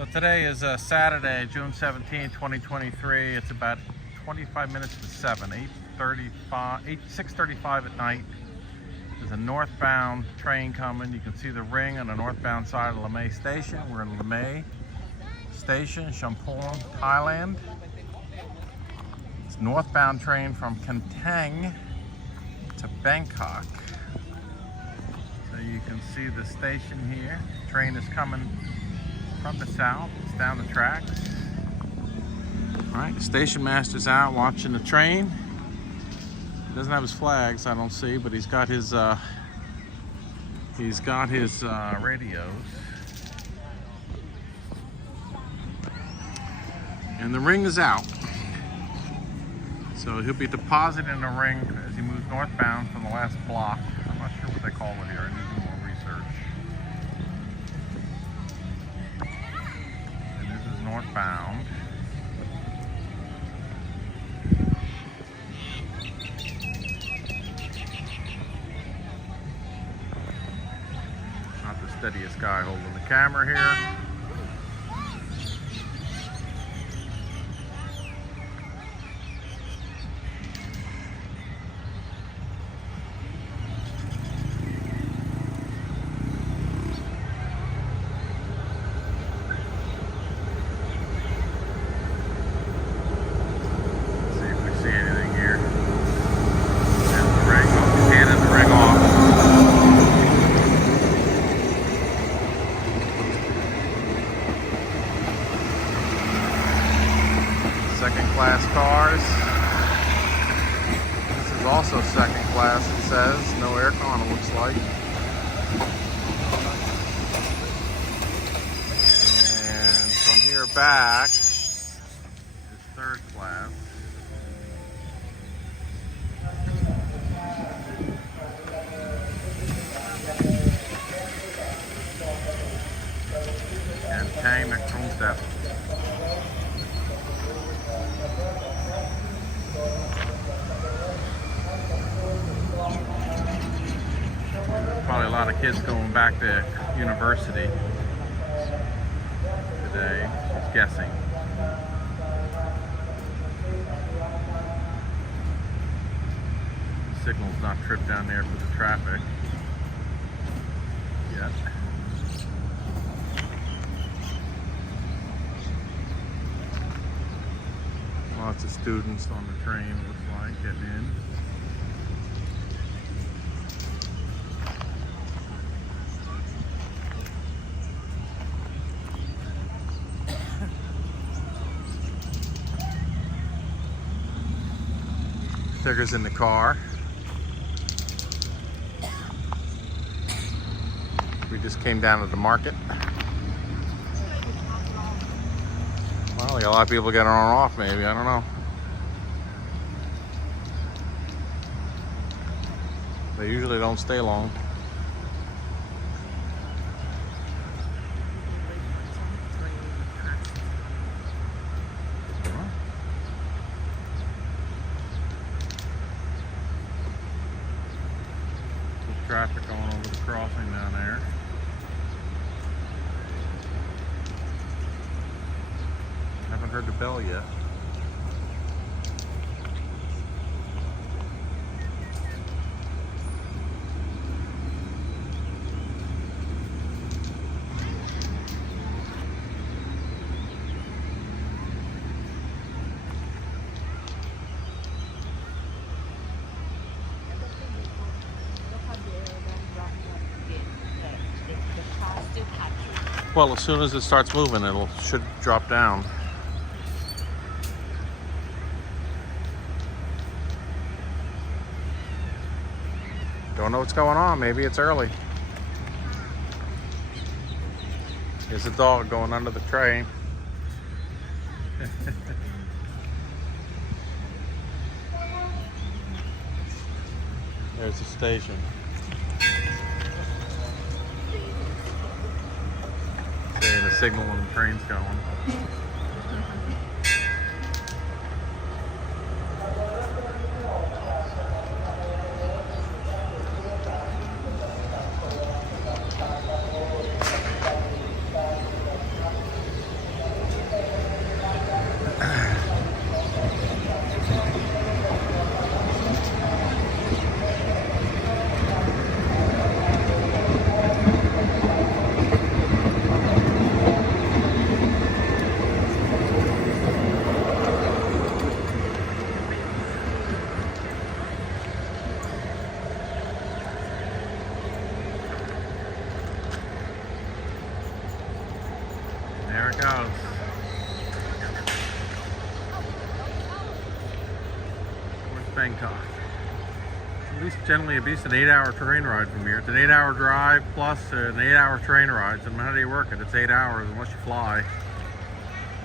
So today is Saturday, June 17, 2023. It's about 25 minutes to 7, 6:35 at night. There's a northbound train coming. You can see the ring on the northbound side of Lamae station. We're in Lamae station, Chumphon, Thailand. It's a northbound train from Kantang to Bangkok. So you can see the station here. Train is coming from the south. It's down the tracks. All right, the station master's out watching the train. He doesn't have his flags, I don't see, but he's got his radios. And the ring is out. So he'll be depositing the ring as he moves northbound from the last block. I'm not sure what they call it here. I need to do more research. And this is northbound. Not the steadiest guy holding the camera here. Second class cars. This is also second class, it says. No aircon, it looks like. And from here back is third class. Kantang to Chumphon. Probably a lot of kids going back to university today, just guessing. The signal's not tripped down there for the traffic yet. Lots of students on the train, looks like, getting in. Stickers in the car. We just came down to the market. Well, a lot of people getting on or off, maybe, I don't know. They usually don't stay long. There's traffic going over the crossing down there. Haven't heard the bell yet. Well, as soon as it starts moving, it should drop down. Don't know what's going on. Maybe it's early. There's a dog going under the train. There's the station. Seeing the signal when the train's going. There it goes. Towards Bangkok. At least generally at least an 8-hour train ride from here. It's an 8-hour drive plus an 8-hour train ride. So how do you work it? It's 8 hours unless you fly.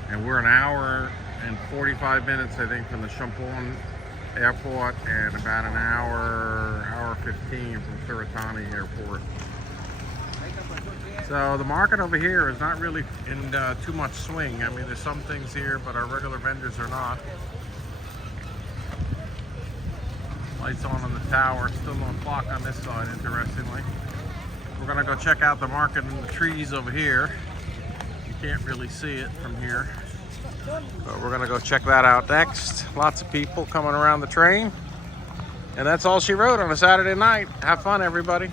And we're an hour and 45 minutes, I think, from the Chumphon airport, and about an hour 15 from Suratani airport. So the market over here is not really in too much swing. I mean, there's some things here, but our regular vendors are not. Lights on the tower, still no clock on this side, interestingly. We're gonna go check out the market in the trees over here. You can't really see it from here. But we're gonna go check that out next. Lots of people coming around the train. And that's all she wrote on a Saturday night. Have fun, everybody.